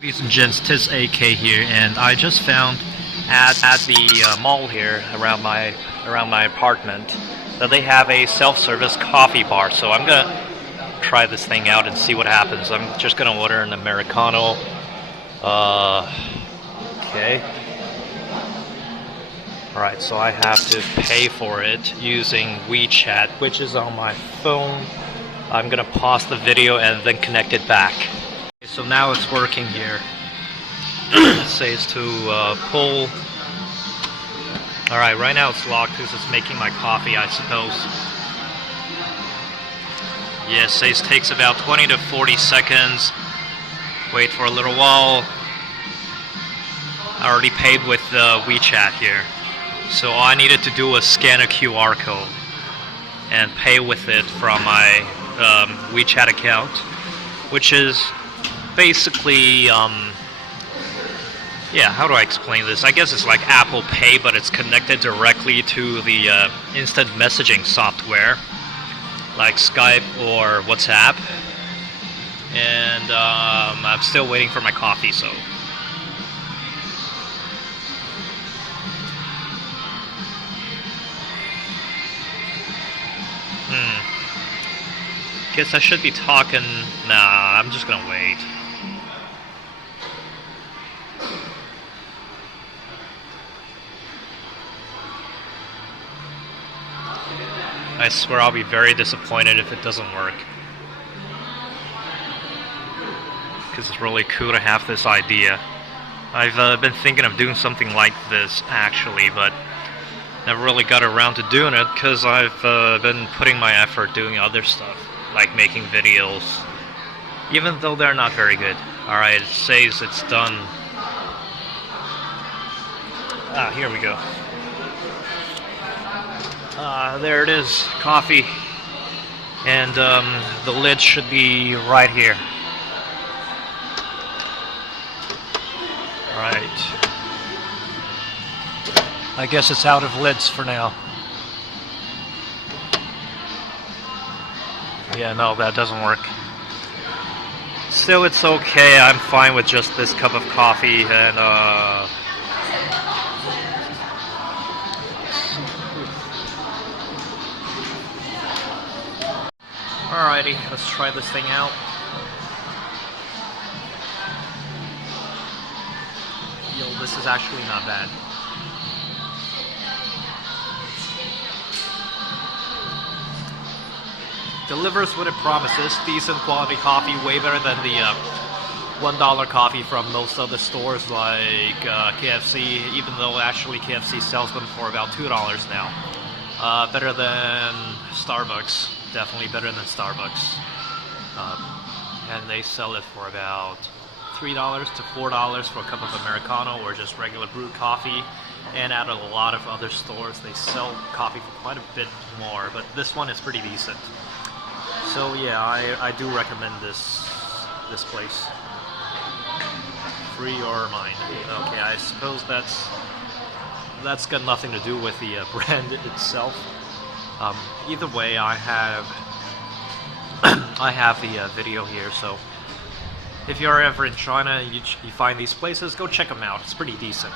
Ladies and gents, tis AK here, and I just found at the mall here around my apartment that they have a self-service coffee bar. So I'm gonna try this thing out and see what happens. I'm just gonna order an Americano. Okay. Alright, so I have to pay for it using WeChat, which is on my phone. I'm gonna pause the video and then connect it back. So now it's working here. It says to pull. Alright, right now it's locked because it's making my coffee, I suppose. Yeah, it says takes about 20 to 40 seconds. Wait for a little while. I already paid with WeChat here. So all I needed to do was scan a QR code and pay with it from my WeChat account, which is basically, yeah, how do I explain this? I guess it's like Apple Pay, but it's connected directly to the instant messaging software, like Skype or WhatsApp. And I'm still waiting for my coffee, so. Guess I should be talking. Nah, I'm just gonna wait. I swear I'll be very disappointed if it doesn't work. Because it's really cool to have this idea. I've been thinking of doing something like this, actually, but never really got around to doing it because I've been putting my effort doing other stuff, like making videos, even though they're not very good. Alright, it says it's done. Ah, here we go. There it is, coffee, and the lid should be right here. Alright. I guess it's out of lids for now. Yeah, no, that doesn't work. Still, it's okay. I'm fine with just this cup of coffee and alrighty, let's try this thing out. Yo, this is actually not bad. Delivers what it promises. Decent quality coffee, way better than the $1 coffee from most other stores like KFC, even though actually KFC sells them for about $2 now. Better than Starbucks, definitely better than Starbucks. And they sell it for about $3 to $4 for a cup of Americano or just regular brewed coffee. And at a lot of other stores they sell coffee for quite a bit more, but this one is pretty decent. So yeah, I do recommend this place. Free or mine. Okay, I suppose that's got nothing to do with the brand itself. Either way, I have the video here. So if you're ever in China, you find these places, go check them out. It's pretty decent.